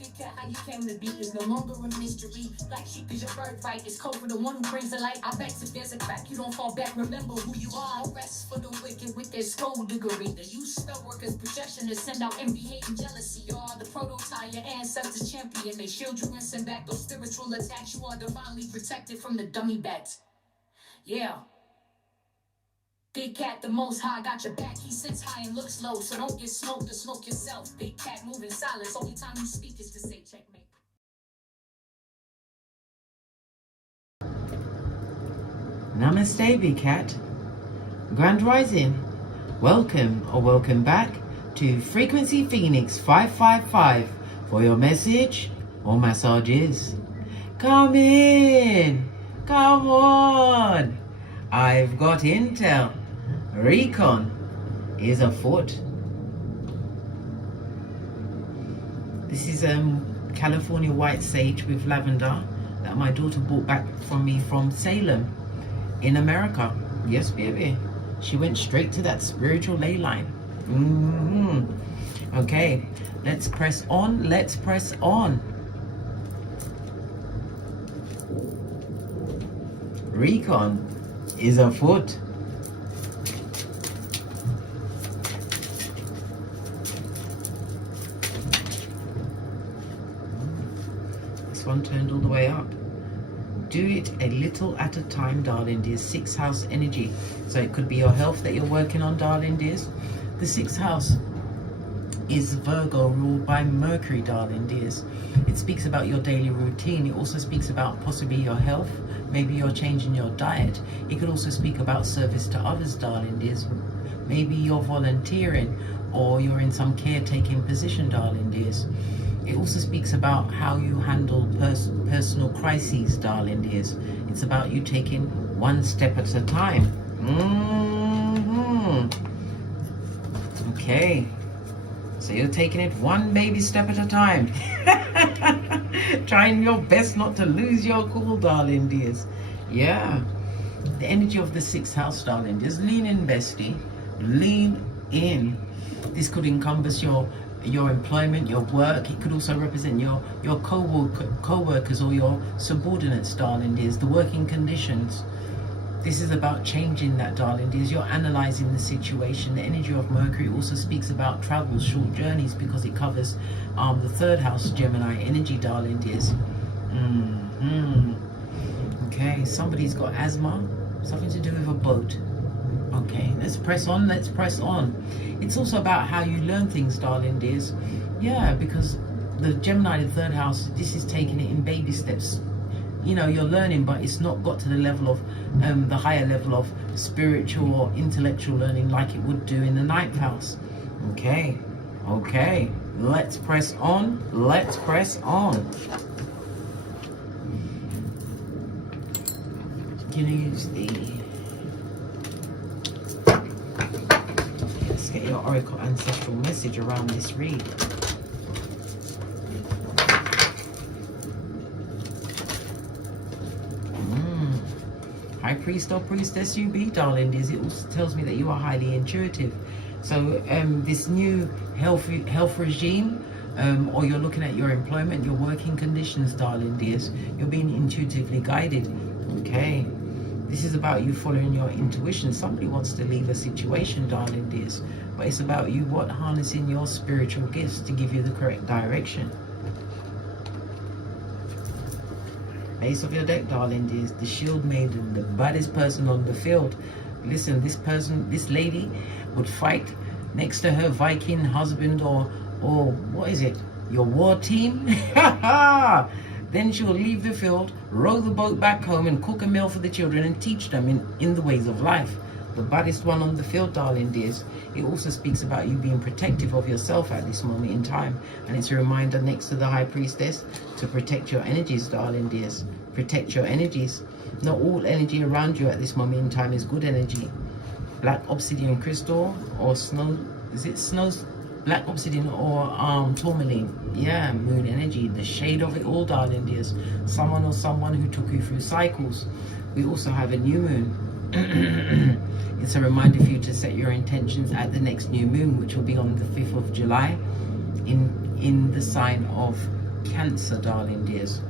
Big cat, how you came to be is no longer a mystery. Black sheep is your birthright. It's code for the one who brings the light. I bet if there's a crack, you don't fall back. Remember who you are. No rest for the wicked with their skullduggery. The use spell workers' projection to send out envy, hate, and jealousy. You are the prototype, your ancestors champion. They shield you and send back those spiritual attacks. You are divinely protected from the dummy bats. Yeah. Big cat, the most high, got your back. He sits high and looks low, so don't get smoked or smoke yourself. Big cat, moving silence. Only time you speak is to say checkmate. Namaste, Big Cat. Grand Rising. Welcome or welcome back to Frequency Phoenix 555 for your message or massages. Come in. Come on. I've got intel. Recon is afoot. This is California white sage with lavender that my daughter brought back from me from Salem in America. Yes, baby. She went straight to that spiritual ley line. Okay, let's press on. Let's press on. Recon is afoot. This one turned all the way up. Do it a little at a time, darling dears. 6th house energy. So it could be your health that you're working on, darling dears. The 6th house is Virgo, ruled by Mercury, darling dears. It speaks about your daily routine. It also speaks about possibly your health. Maybe you're changing your diet. It could also speak about service to others, darling dears. Maybe you're volunteering or you're in some caretaking position, darling dears. It also speaks about how you handle personal crises, darling dears. It's about you taking one step at a time. Okay. So you're taking it one baby step at a time. Trying your best not to lose your cool, darling dears. Yeah. The energy of the 6th house, darling dears. Lean in, bestie. Lean in. This could encompass your employment, your work. It could also represent your co-workers or your subordinates, darling dears. The working conditions. This is about changing that, darling dears. You're analyzing the situation. The energy of Mercury also speaks about travel, short journeys, because it covers the 3rd house Gemini energy, darling dears. Okay, somebody's got asthma, something to do with a boat. Okay, let's press on, let's press on. It's also about how you learn things, darling dears. Yeah, because the Gemini, the 3rd house, this is taking it in baby steps. You know, you're learning, but it's not got to the level of the higher level of spiritual or intellectual learning like it would do in the 9th house. Okay, let's press on, let's press on. Gonna use let's get your oracle ancestral message around this read. High priest or priestess you be, darling dears. It also tells me that you are highly intuitive. So this new health regime, or you're looking at your employment, your working conditions, darling dears. You're being intuitively guided. Okay. This is about you following your intuition. Somebody wants to leave a situation, darling dears. But it's about you harnessing your spiritual gifts to give you the correct direction. Ace of your deck, darling dears. The shield maiden, the baddest person on the field. Listen, this lady would fight next to her Viking husband or what is it? Your war team? Then she'll leave the field, row the boat back home and cook a meal for the children and teach them in the ways of life. The baddest one on the field, darling dears. It also speaks about you being protective of yourself at this moment in time. And it's a reminder next to the High Priestess to protect your energies, darling dears. Protect your energies. Not all energy around you at this moment in time is good energy. Black obsidian crystal or snow, is it snow? Black obsidian or tourmaline. Yeah, moon energy, the shade of it all, darling dears. Someone who took you through cycles. We also have a new moon. It's a reminder for you to set your intentions at the next new moon, which will be on the 5th of July in the sign of Cancer, darling dears.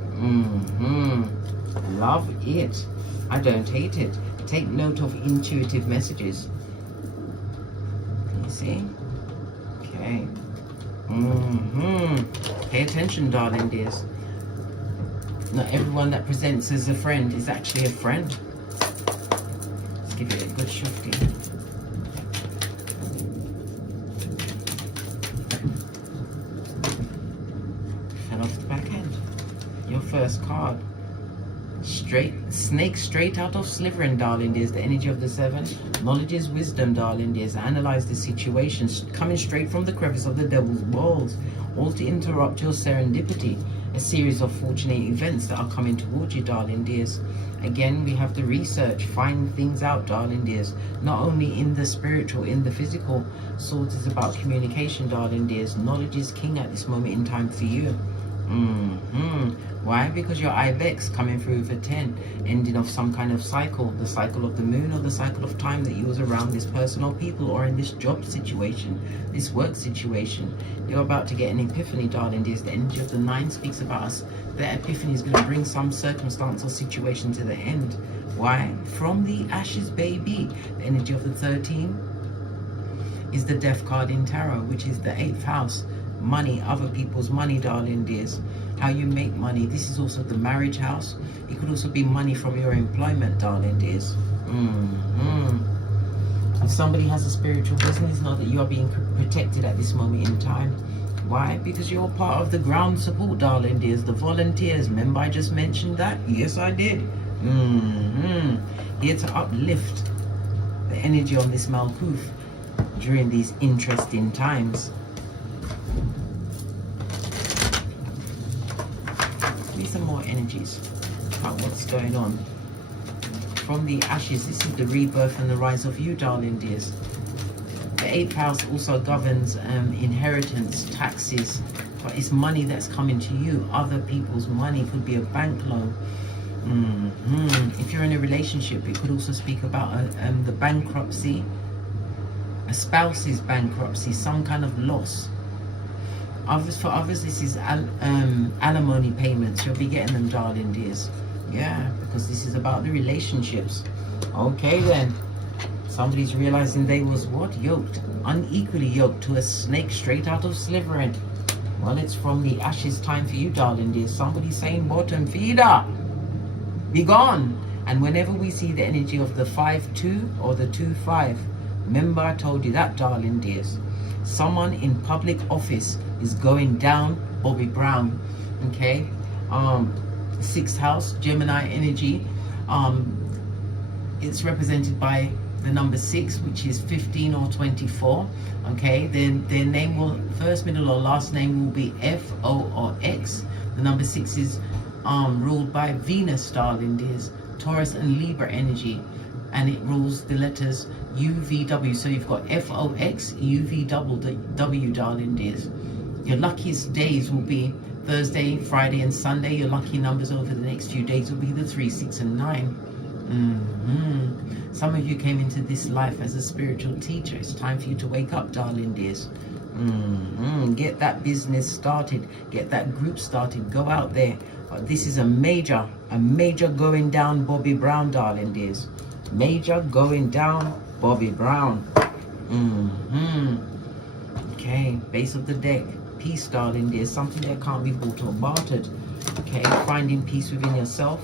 Love it. I don't hate it. Take note of intuitive messages. You see? Okay. Pay attention, darling dears. Not everyone that presents as a friend is actually a friend. Let's give it a good shifty. Fell off the back end. Your first card. Snake straight out of Slytherin, darling dears. The energy of the 7. Knowledge is wisdom, darling dears. Analyze the situation. Coming straight from the crevice of the devil's balls. All to interrupt your serendipity. A series of fortunate events that are coming towards you, darling dears. Again, we have to research, find things out, darling dears. Not only in the spiritual, in the physical. Swords is about communication, darling dears. Knowledge is king at this moment in time for you. Why? Because your Ibex coming through for 10, ending off some kind of cycle, the cycle of the moon or the cycle of time that you was around this person or people, or in this job situation, this work situation. You're about to get an epiphany, darling dears. The energy of the 9 speaks about us. That epiphany is going to bring some circumstance or situation to the end. Why? From the ashes, baby. The energy of the 13 is the death card in tarot, which is the 8th house. Money, other people's money, darling dears. How you make money. This is also the marriage house. It could also be money from your employment, darling dears. If somebody has a spiritual business, know that you are being protected at this moment in time. Why? Because you're part of the ground support, darling dears. The volunteers. Remember I just mentioned that? Yes, I did. Here to uplift the energy on this Malkuth during these interesting times. Some more energies about what's going on. From the ashes, this is the rebirth and the rise of you, darling dears. The 8th house also governs inheritance, taxes, but it's money that's coming to you. Other people's money. Could be a bank loan. If you're in a relationship, it could also speak about the bankruptcy, a spouse's bankruptcy, some kind of loss. For others, this is alimony payments. You'll be getting them, darling dears. Yeah, because this is about the relationships. Okay then. Somebody's realizing they was what? Yoked. Unequally yoked to a snake straight out of Slytherin. Well, it's from the ashes time for you, darling dears. Somebody's saying, bottom feeder, be gone. And whenever we see the energy of the 5-2 or the 2-5, remember I told you that, darling dears. Someone in public office is going down, Bobby Brown. Okay, 6th house, Gemini energy. It's represented by the number 6, which is 15 or 24. Okay, then their name will, first, middle, or last name will be F, O, or X. The number 6 is ruled by Venus, darling dears. Taurus and Libra energy, and it rules the letters U, V, W. So you've got F, O, X, U, V, W, darling dears. Your luckiest days will be Thursday, Friday, and Sunday. Your lucky numbers over the next few days will be the 3, 6, and 9. Some of you came into this life as a spiritual teacher. It's time for you to wake up, darling dears. Get that business started. Get that group started. Go out there. This is a major going down, Bobby Brown, darling dears. Major going down, Bobby Brown. Okay, base of the deck. Peace, darling dear. Something that can't be bought or bartered. Okay, finding peace within yourself.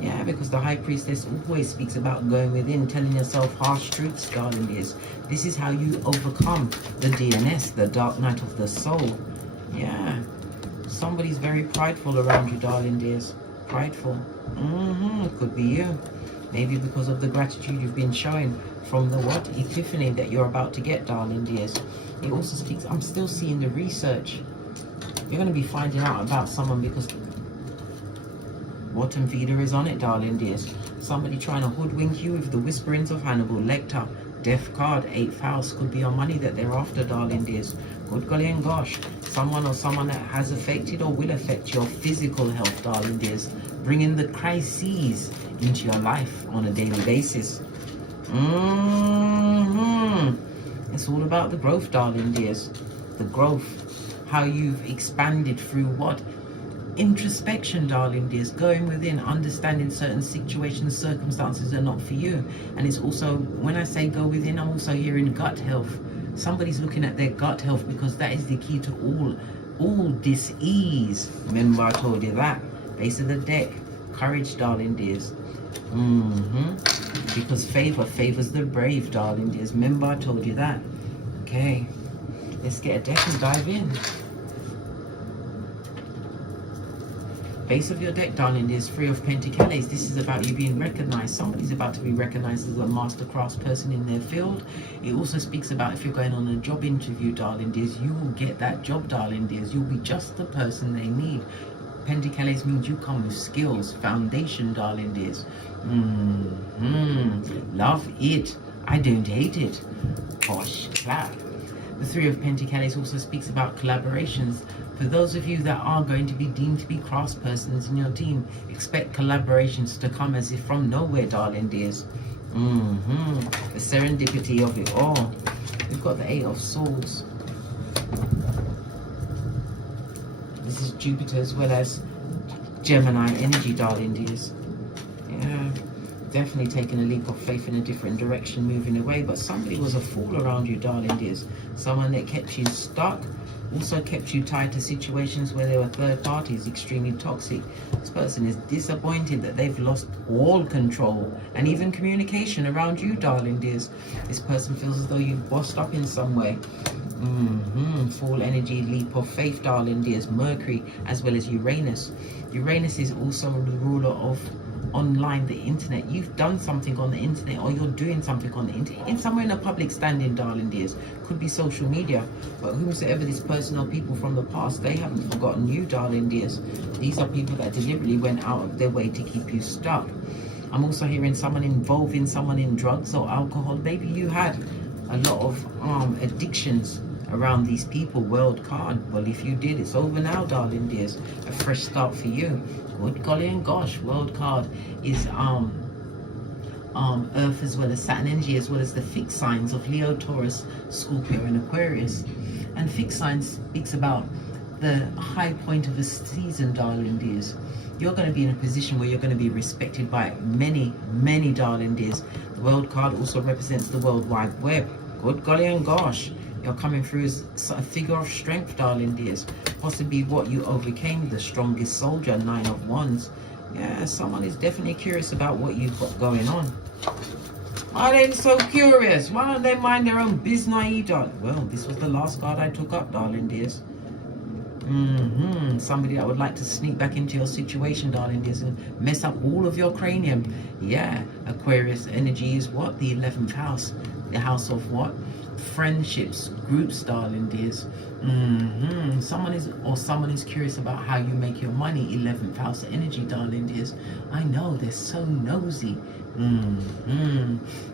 Yeah, because the High Priestess always speaks about going within, telling yourself harsh truths, darling dears. This is how you overcome the DNS, the dark night of the soul. Yeah, somebody's very prideful around you, darling dears. Prideful. Could be you. Maybe because of the gratitude you've been showing from the what? Epiphany that you're about to get, darling dears. It also speaks, I'm still seeing the research. You're going to be finding out about someone because bottom feeder is on it, darling dears. Somebody trying to hoodwink you with the whisperings of Hannibal Lecter. Death card, 8th house. Could be your money that they're after, darling dears. Good golly and gosh. Someone that has affected or will affect your physical health, darling dears. Bringing the crises into your life on a daily basis. It's all about the growth, darling dears. The growth. How you've expanded through what? introspection, darling dears, going within, understanding certain situations, circumstances are not for you. And it's also, when I say go within, I'm also hearing gut health. Somebody's looking at their gut health, because that is the key to all dis-ease. Remember I told you that. Base of the deck, courage, darling dears. Because favors the brave, darling dears. Remember I told you that. Okay, let's get a deck and dive in. Base of your deck, darling, is 3 of Pentacles. This is about you being recognized. Somebody's about to be recognized as a master craftsperson in their field. It also speaks about if you're going on a job interview, darling dears, you will get that job, darling dears. You'll be just the person they need. Pentacles means you come with skills, foundation, darling dears. Love it. I don't hate it. Posh clap. The 3 of Pentacles also speaks about collaborations. For those of you that are going to be deemed to be craftspersons in your team, expect collaborations to come as if from nowhere, darling dears. The serendipity of it all. We've got the 8 of Swords. This is Jupiter as well as Gemini energy, darling dears. Yeah, definitely taking a leap of faith in a different direction, moving away. But somebody was a fool around you, darling dears. Someone that kept you stuck, also kept you tied to situations where there were third parties, extremely toxic. This person is disappointed that they've lost all control and even communication around you, darling dears. This person feels as though you've bossed up in some way. Full energy, leap of faith, darling dears. Mercury as well as Uranus. Uranus is also the ruler of online, the internet. You've done something on the internet, or you're doing something on the internet, in somewhere in a public standing, darling dears. Could be social media, but whosoever this person or people from the past, they haven't forgotten you, darling dears. These are people that deliberately went out of their way to keep you stuck. I'm also hearing someone involving someone in drugs or alcohol. Maybe you had a lot of addictions around these people. World card. Well, if you did, it's over now, darling dears. A fresh start for you. Good golly and gosh. World card is Earth as well as Saturn energy, as well as the fixed signs of Leo, Taurus, Scorpio and Aquarius. And fixed signs speaks about the high point of a season, darling dears. You're going to be in a position where you're going to be respected by many, many, darling dears. The world card also represents the World Wide Web. Good golly and gosh. You're coming through as a figure of strength, darling dears. Possibly what you overcame, the strongest soldier, 9 of Wands. Yeah, someone is definitely curious about what you've got going on. Why are they so curious? Why don't they mind their own business? Well, this was the last card I took up, darling dears. Somebody that would like to sneak back into your situation, darling dears, and mess up all of your cranium. Yeah, Aquarius energy is what? The 11th house. The house of what? Friendships, groups, darling dears. Someone is curious about how you make your money. 11th house energy, darling dears. I know, they're so nosy.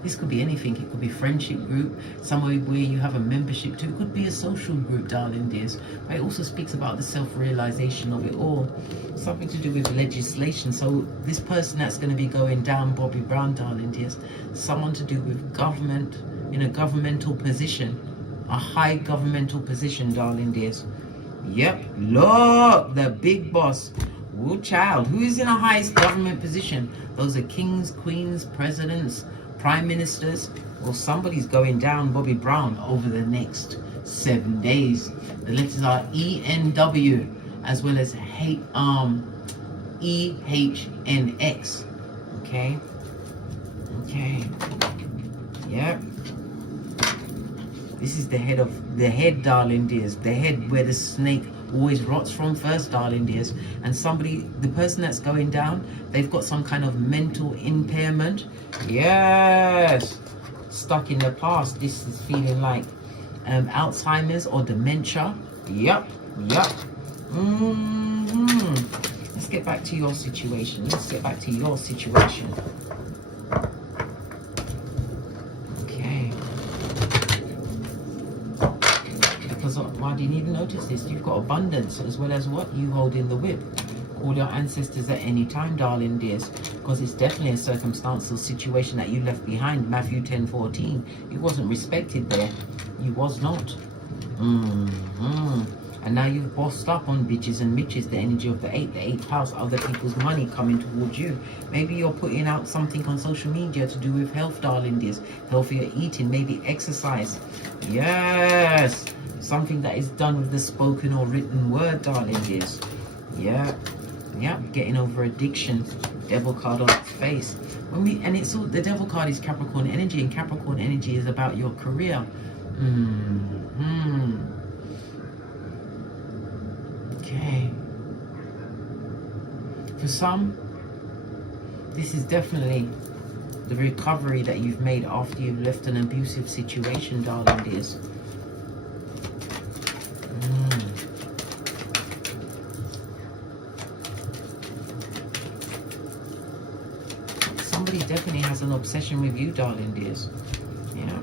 This could be anything. It could be friendship group, somewhere where you have a membership to. It could be a social group, darling dears. But it also speaks about the self-realization of it all. Something to do with legislation. So this person that's going to be going down Bobby Brown, darling dears, someone to do with government, in a governmental position, a high governmental position, darling dears. Yep, look, the big boss. Oh, child, who is in a highest government position? Those are kings, queens, presidents, prime ministers. Well, somebody's going down Bobby Brown over the next 7 days. The letters are ENW as well as EHNX. Okay. Yep. This is the head, darling dears. The head where the snake always rots from first, darling dears. And the person that's going down, they've got some kind of mental impairment. Yes. Stuck in the past. This is feeling like Alzheimer's or dementia. Yep. Let's get back to your situation. Why do you need to notice this? You've got abundance as well as what? You hold in the whip. Call your ancestors at any time, darling dears, because it's definitely a circumstantial situation that you left behind. Matthew 10:14. You wasn't respected there. You was not. And now you've bossed up on bitches and mitches, the energy of the eighth house, other people's money coming towards you. Maybe you're putting out something on social media to do with health, darling dears. Healthier eating, maybe exercise. Yes. Something that is done with the spoken or written word, darling dears. Yeah. Yeah. Getting over addiction. Devil card on its face. And it's all, the devil card is Capricorn energy, and Capricorn energy is about your career. Okay. For some, this is definitely the recovery that you've made after you've left an abusive situation, darling dears. Somebody definitely has an obsession with you, darling dears. Yeah.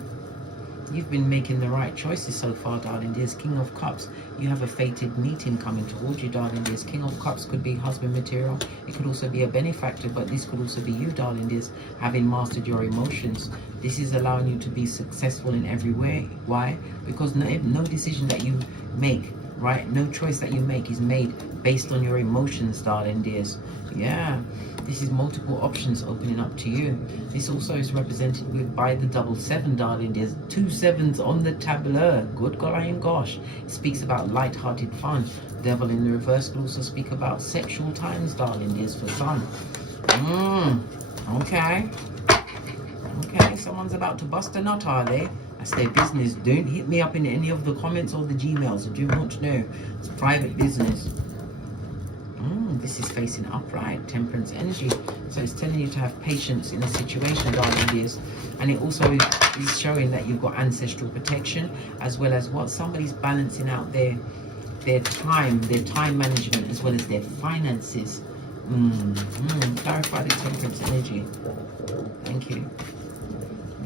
You've been making the right choices so far, darling dears. King of Cups, you have a fated meeting coming towards you, darling dears. King of Cups could be husband material. It could also be a benefactor, but this could also be you, darling dears, having mastered your emotions. This is allowing you to be successful in every way. Why? Because no decision that you make, right? No choice that you make is made based on your emotions, darling dears. Yeah. This is multiple options opening up to you. This also is represented with by the double 7, darling. There's 2 7s on the tableau. Good golly and gosh. It speaks about light-hearted fun. Devil in the reverse could also speak about sexual times, darling. There's for some. Okay. Okay, someone's about to bust a nut, are they? That's their business. Don't hit me up in any of the comments or the Gmails. I do want to know. It's private business. This is facing upright, temperance energy. So it's telling you to have patience in a situation, darling dears. And it also is showing that you've got ancestral protection, as well as what somebody's balancing out their time management, as well as their finances. Clarify the temperance energy. Thank you.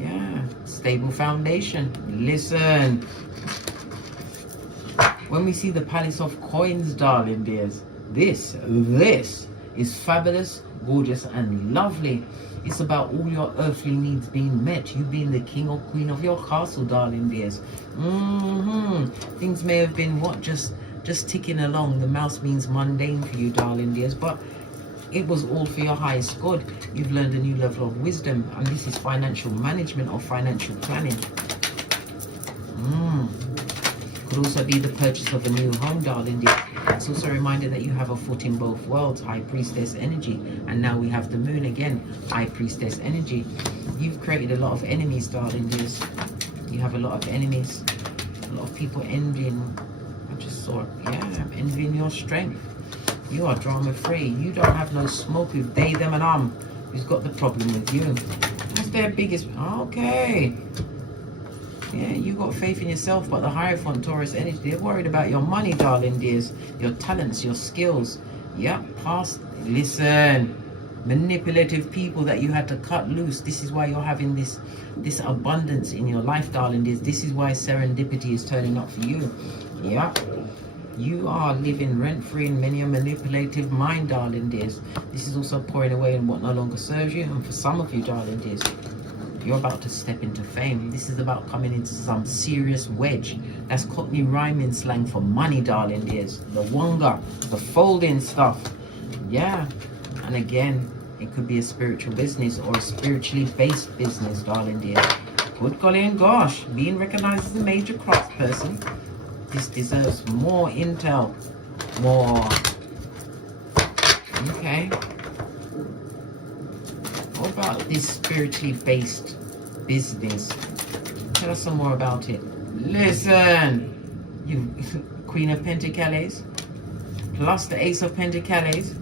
Yeah, stable foundation. Listen. When we see the Palace of Coins, darling dears, this is fabulous, gorgeous, and lovely. It's about all your earthly needs being met. You being the king or queen of your castle, darling dears. Things may have been just ticking along. The mouse means mundane for you, darling dears, but it was all for your highest good. You've learned a new level of wisdom, and this is financial management or financial planning. Could also be the purchase of a new home, darling dear. It's also a reminder that you have a foot in both worlds, High Priestess energy. And now we have the moon again, High Priestess energy. You've created a lot of enemies, darling dears. You have a lot of enemies. A lot of people envying. I just saw it. Yeah, envying your strength. You are drama free. You don't have no smoke with they, them, and who's got the problem with you. What's their biggest... Okay. Yeah, you got faith in yourself, but the Hierophant, Taurus energy, they're worried about your money, darling dears, your talents, your skills. Yeah, listen, manipulative people that you had to cut loose. This is why you're having this abundance in your life, darling dears. This is why serendipity is turning up for you. Yeah, you are living rent-free in many a manipulative mind, darling dears. This is also pouring away in what no longer serves you, and for some of you, darling dears, you're about to step into fame. This is about coming into some serious wedge. That's Cockney rhyming slang for money, darling dears. The wonga, the folding stuff. Yeah. And again, it could be a spiritual business or a spiritually based business, darling dears. Good golly and gosh. Being recognized as a major craftsperson. This deserves more intel. More. Okay. What about this spiritually based business? Tell us some more about it. Listen, you Queen of Pentacles, plus the Ace of Pentacles,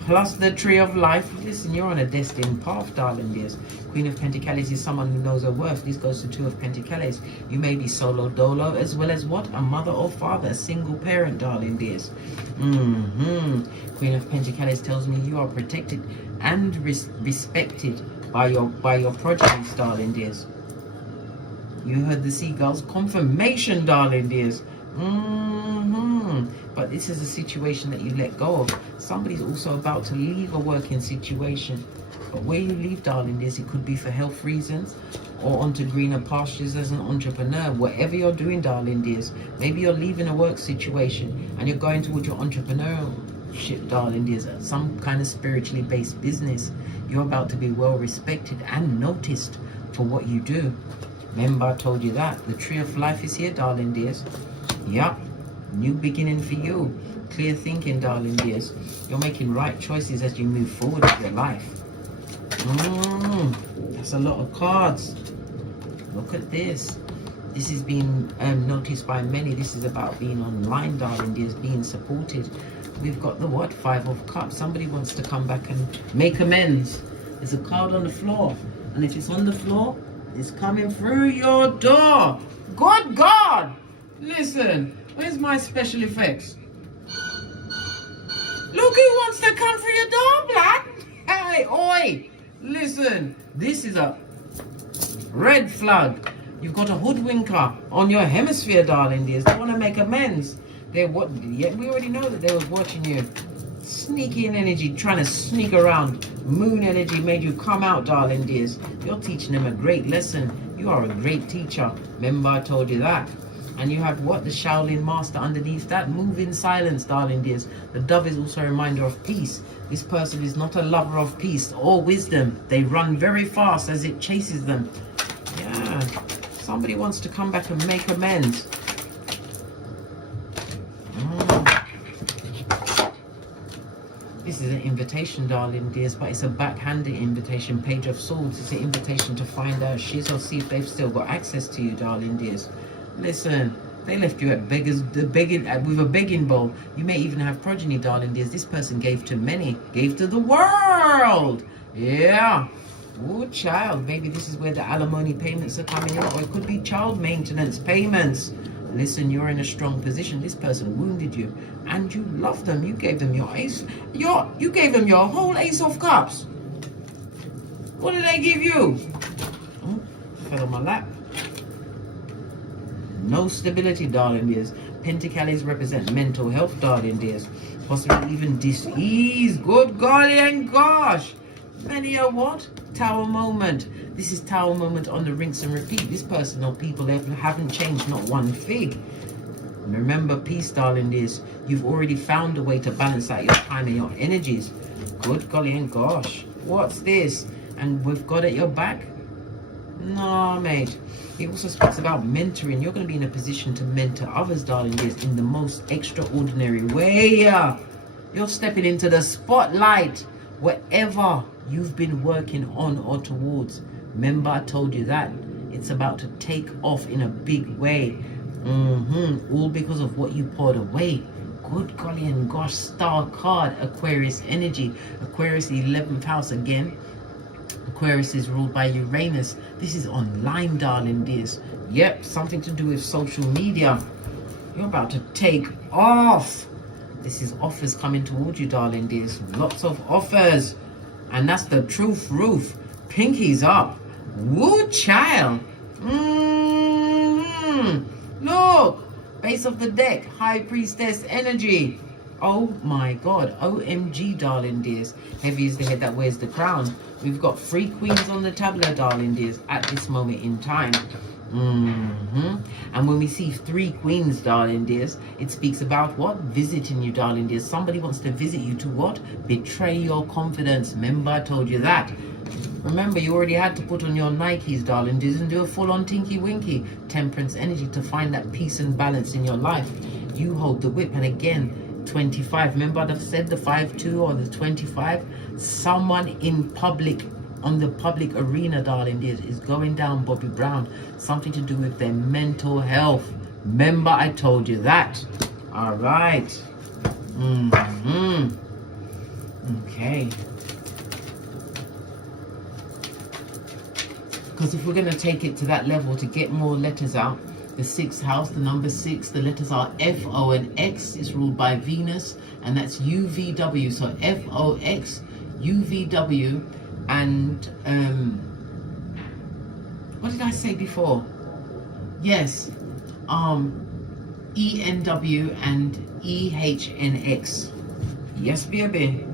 plus the Tree of Life. Listen, you're on a destined path, darling dears. Queen of Pentacles is someone who knows her worth. This goes to Two of Pentacles. You may be solo dolo, as well as what? A mother or father, a single parent, darling dears. Queen of Pentacles tells me you are protected and respected by your progeny, darling dears. You heard the seagulls. Confirmation, darling dears. But this is a situation that you let go of. Somebody's also about to leave a working situation. But where you leave, darling dears, it could be for health reasons or onto greener pastures as an entrepreneur. Whatever you're doing, darling dears, maybe you're leaving a work situation and you're going towards your entrepreneurship, darling dears, some kind of spiritually based business. You're about to be well respected and noticed for what you do. Remember, I told you that. The tree of life is here, darling dears. Yep. New beginning for you. Clear thinking, darling dears. You're making right choices as you move forward with your life. That's a lot of cards. Look at this. This is being noticed by many. This is about being online, darling dears, being supported. We've got the what? 5 of Cups. Somebody wants to come back and make amends. There's a card on the floor. And if it's on the floor, it's coming through your door. Good God! Listen, where's my special effects? Look who wants to come through your door, Black. Hey, oi! Listen, this is a red flag. You've got a hoodwinker on your hemisphere, darling dears. They want to make amends. They're what? Yeah, we already know that they was watching you. Sneaky in energy, trying to sneak around. Moon energy made you come out, darling dears. You're teaching them a great lesson. You are a great teacher. Remember, I told you that. And you have what? The Shaolin Master underneath that. Move in silence, darling dears. The dove is also a reminder of peace. This person is not a lover of peace or wisdom. They run very fast as it chases them. Yeah. Somebody wants to come back and make amends. This is an invitation, darling dears, but it's a backhanded invitation. Page of Swords. It's an invitation to find out shit or see if they've still got access to you, darling dears. Listen, they left you at with a begging bowl. You may even have progeny, darling dears. This person gave to many, gave to the world. Yeah. Oh, child. Maybe this is where the alimony payments are coming in, or it could be child maintenance payments. Listen, you're in a strong position. This person wounded you, and you loved them. You gave them your ace. You gave them your whole Ace of Cups. What did they give you? Oh, fell on my lap. No stability, darling dears. Pentacles represent mental health, darling dears. Possibly even dis-ease. Good golly and gosh. Many a what? Tower moment. This is tower moment on the rinse and repeat. This person or people haven't changed not one fig. Remember, peace, darling dears. You've already found a way to balance out your time and your energies. Good golly and gosh. What's this? And we've got at your back? No, mate. He also speaks about mentoring. You're going to be in a position to mentor others, darling dears, in the most extraordinary way. You're stepping into the spotlight. Whatever you've been working on or towards. Remember, I told you that. It's about to take off in a big way. All because of what you poured away. Good golly and gosh, star card, Aquarius energy. Aquarius, the 11th house again. Aquarius is ruled by Uranus. This is online, darling dears. Yep, something to do with social media. You're about to take off. This is offers coming towards you, darling dears. Lots of offers. And that's the truth roof. Pinkies up. Woo, child. Look. Base of the deck. High Priestess energy. Oh my God. OMG, darling dears. Heavy is the head that wears the crown. We've got 3 queens on the tableau, darling dears, at this moment in time. And when we see 3 queens, darling dears, it speaks about what? Visiting you, darling dears. Somebody wants to visit you to what? Betray your confidence. Remember, I told you that. Remember, you already had to put on your Nikes, darling dears, and do a full-on tinky winky. Temperance energy to find that peace and balance in your life. You hold the whip. And again, 25. Remember, I've said the 5-2 or the 25. Someone in public, on the public arena, darling dears, is going down Bobby Brown. Something to do with their mental health. Remember, I told you that. All right. Okay. Because if we're going to take it to that level to get more letters out, the 6th house, the number 6, the letters are F, O, and X. Is ruled by Venus, and that's UVW. So FOX, UVW, and what did I say before? Yes, ENW and EHNX. Yes, baby.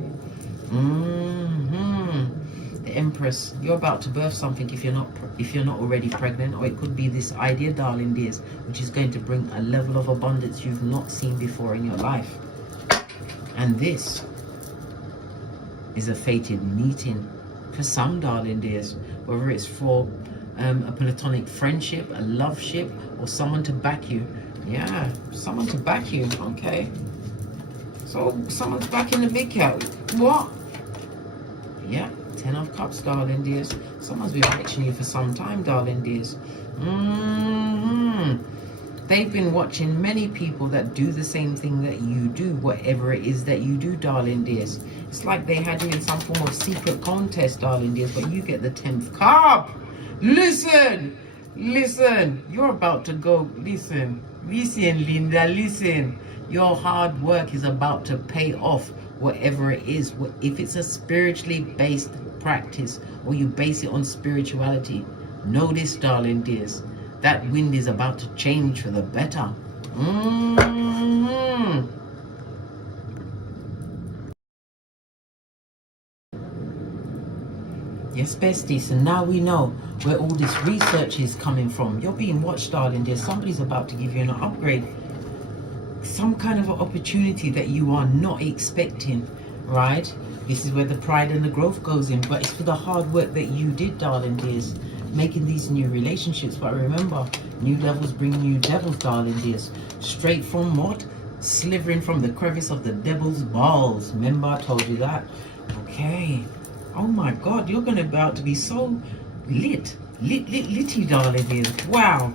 The Empress. You're about to birth something if you're not already pregnant, or it could be this idea, darling dears, which is going to bring a level of abundance you've not seen before in your life. And this is a fated meeting for some, darling dears, whether it's for a platonic friendship, a love ship, or someone to back you. Yeah, someone to back you. Okay, so someone's backing the big cat. What? Yeah, 10 of Cups, darling dears. Someone's been watching you for some time, darling dears. They've been watching many people that do the same thing that you do, whatever it is that you do, darling dears. It's like they had you in some form of secret contest, darling dears, but you get the 10th cup. Listen, you're about to go. Listen, Linda, listen. Your hard work is about to pay off, whatever it is. If it's a spiritually based practice, or you base it on spirituality, know this, darling dears, that wind is about to change for the better. Yes, bestie, so now we know where all this research is coming from. You're being watched, darling dear. Somebody's about to give you an upgrade. Some kind of an opportunity that you are not expecting, right? This is where the pride and the growth goes in, but it's for the hard work that you did, darling dears, making these new relationships. But remember, new devils bring new devils, darling dears. Straight from what? Slithering from the crevice of the devil's balls. Remember, I told you that? Okay. Oh my God, you're gonna about to be so litty, darling dears. Wow.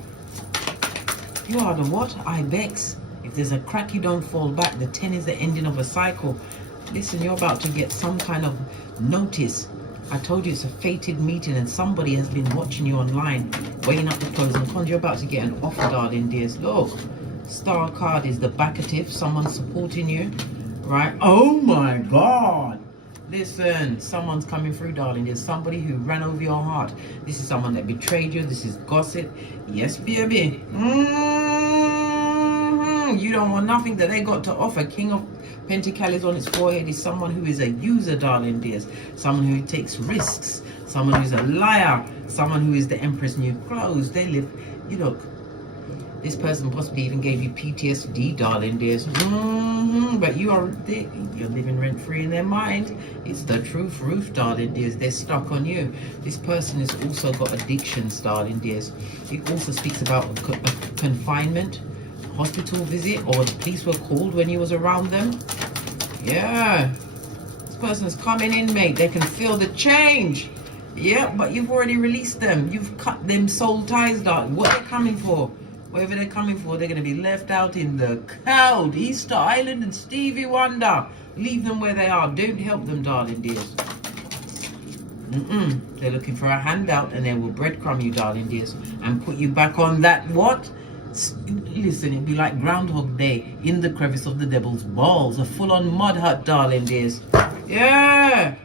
You are the what? Ibex. If there's a crack, you don't fall back. The 10 is the ending of a cycle. Listen, you're about to get some kind of notice. I told you it's a fated meeting, and somebody has been watching you online, weighing up the pros and cons. You're about to get an offer, darling dears. Look, star card is the backative. Someone's supporting you, right? Oh my God. Listen, someone's coming through, darling. There's somebody who ran over your heart. This is someone that betrayed you. This is gossip. Yes, baby. You don't want nothing that they got to offer. King of Pentacles on its forehead is someone who is a user, darling dears. Someone who takes risks. Someone who's a liar. Someone who is the Empress New Clothes. They live, you look, this person possibly even gave you PTSD, darling dears. But you're living rent-free in their mind. It's the truth roof, darling dears. They're stuck on you. This person has also got addictions, darling dears. It also speaks about confinement, hospital visit, or the police were called when you was around them. Yeah, this person's coming in, mate. They can feel the change. Yeah, but you've already released them. You've cut them soul ties, darling. What are they coming for? Wherever they're coming for, they're going to be left out in the cold. Easter Island and Stevie Wonder. Leave them where they are. Don't help them, darling dears. They're looking for a handout, and they will breadcrumb you, darling dears, and put you back on that what? Listen, it'd be like Groundhog Day in the crevice of the devil's balls. A full-on mud hut, darling dears. Yeah.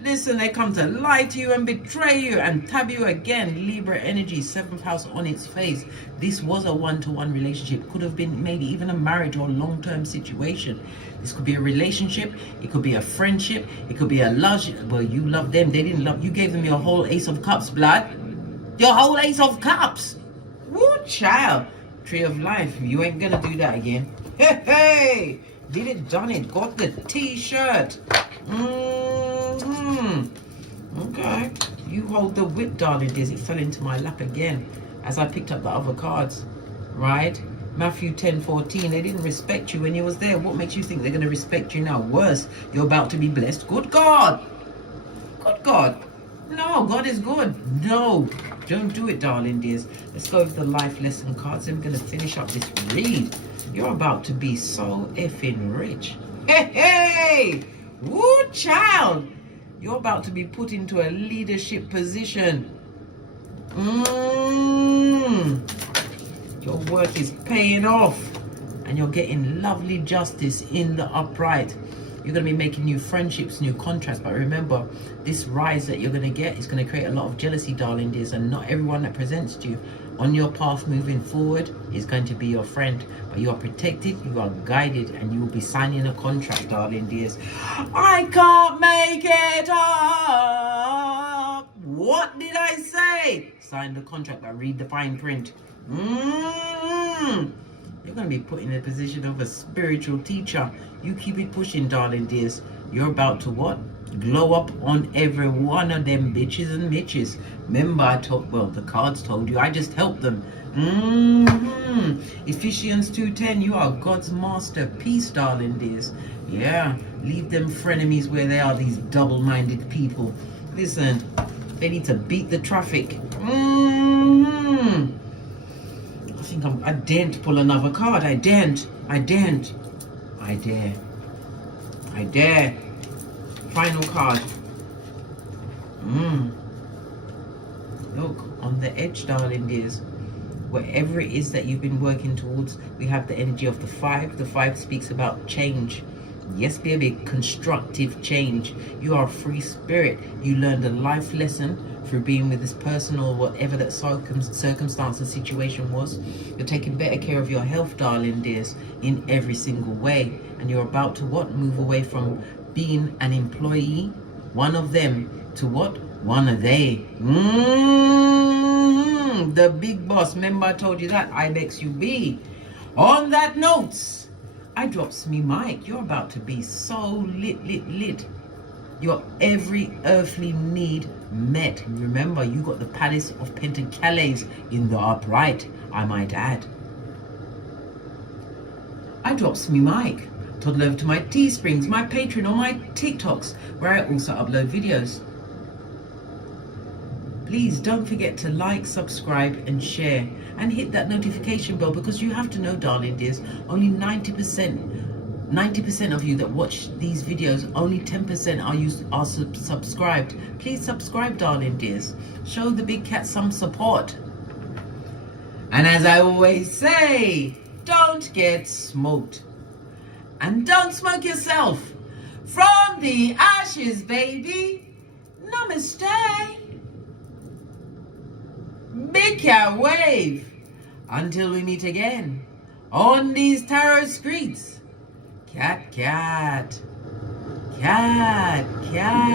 Listen, they come to lie to you and betray you and tab you again. Libra energy, 7th house on its face. This was a one-to-one relationship. Could have been maybe even a marriage or long-term situation. This could be a relationship. It could be a friendship. It could be a love. Well, you loved them. They didn't love you. Gave them your whole Ace of Cups, blood. Your whole Ace of Cups. Woo, child. Tree of Life. You ain't gonna do that again. Hey, hey. Did it, done it. Got the t-shirt. Okay, you hold the whip, darling dears. It fell into my lap again as I picked up the other cards, right? Matthew 10:14. They didn't respect you when you was there. What makes you think they're going to respect you now? Worse, you're about to be blessed. Good God. Good God. No, God is good. No, don't do it, darling dears. Let's go with the life lesson cards. I'm going to finish up this read. You're about to be so effing rich. Hey, hey. Woo, child. You're about to be put into a leadership position. Your work is paying off, and you're getting lovely justice in the upright. You're going to be making new friendships, new contracts. But remember, this rise that you're going to get is going to create a lot of jealousy, darling dears, and not everyone that presents to you on your path moving forward is going to be your friend. But you are protected, you are guided, and you will be signing a contract, darling dears. I can't make it up. What did I say? Sign the contract, but read the fine print. You're going to be put in a position of a spiritual teacher. You keep it pushing, darling dears. You're about to what? Glow up on every one of them bitches and mitches. Remember, I told, well, the cards told you, I just helped them. Ephesians 2:10, you are God's masterpiece, darling dears. Yeah, leave them frenemies where they are, these double-minded people. Listen, they need to beat the traffic. I daren't pull another card. I dare. Final card. Look, on the edge, darling dears, wherever it is that you've been working towards, we have the energy of the 5. The 5 speaks about change. Yes, baby, constructive change. You are a free spirit. You learned a life lesson through being with this person or whatever that circumstance and situation was. You're taking better care of your health, darling dears, in every single way. And you're about to what? Move away from being an employee, one of them, to what? One of they. The big boss. Remember I told you that? IBEX you be. On that note, I drops me mic. You're about to be so lit. Your every earthly need met. Remember, you got the Palace of Pentacles in the upright, I might add. I drops me mic. Toddle over to my Teesprings, my Patreon, or my TikToks, where I also upload videos. Please don't forget to like, subscribe, and share, and hit that notification bell, because you have to know, darling dears, only 90% of you that watch these videos, only 10% are subscribed. Please subscribe, darling dears. Show the big cat some support. And as I always say, don't get smoked. And don't smoke yourself. From the ashes, baby. Namaste. Big cat wave. Until we meet again on these tarot streets. Cat, cat. Cat, cat.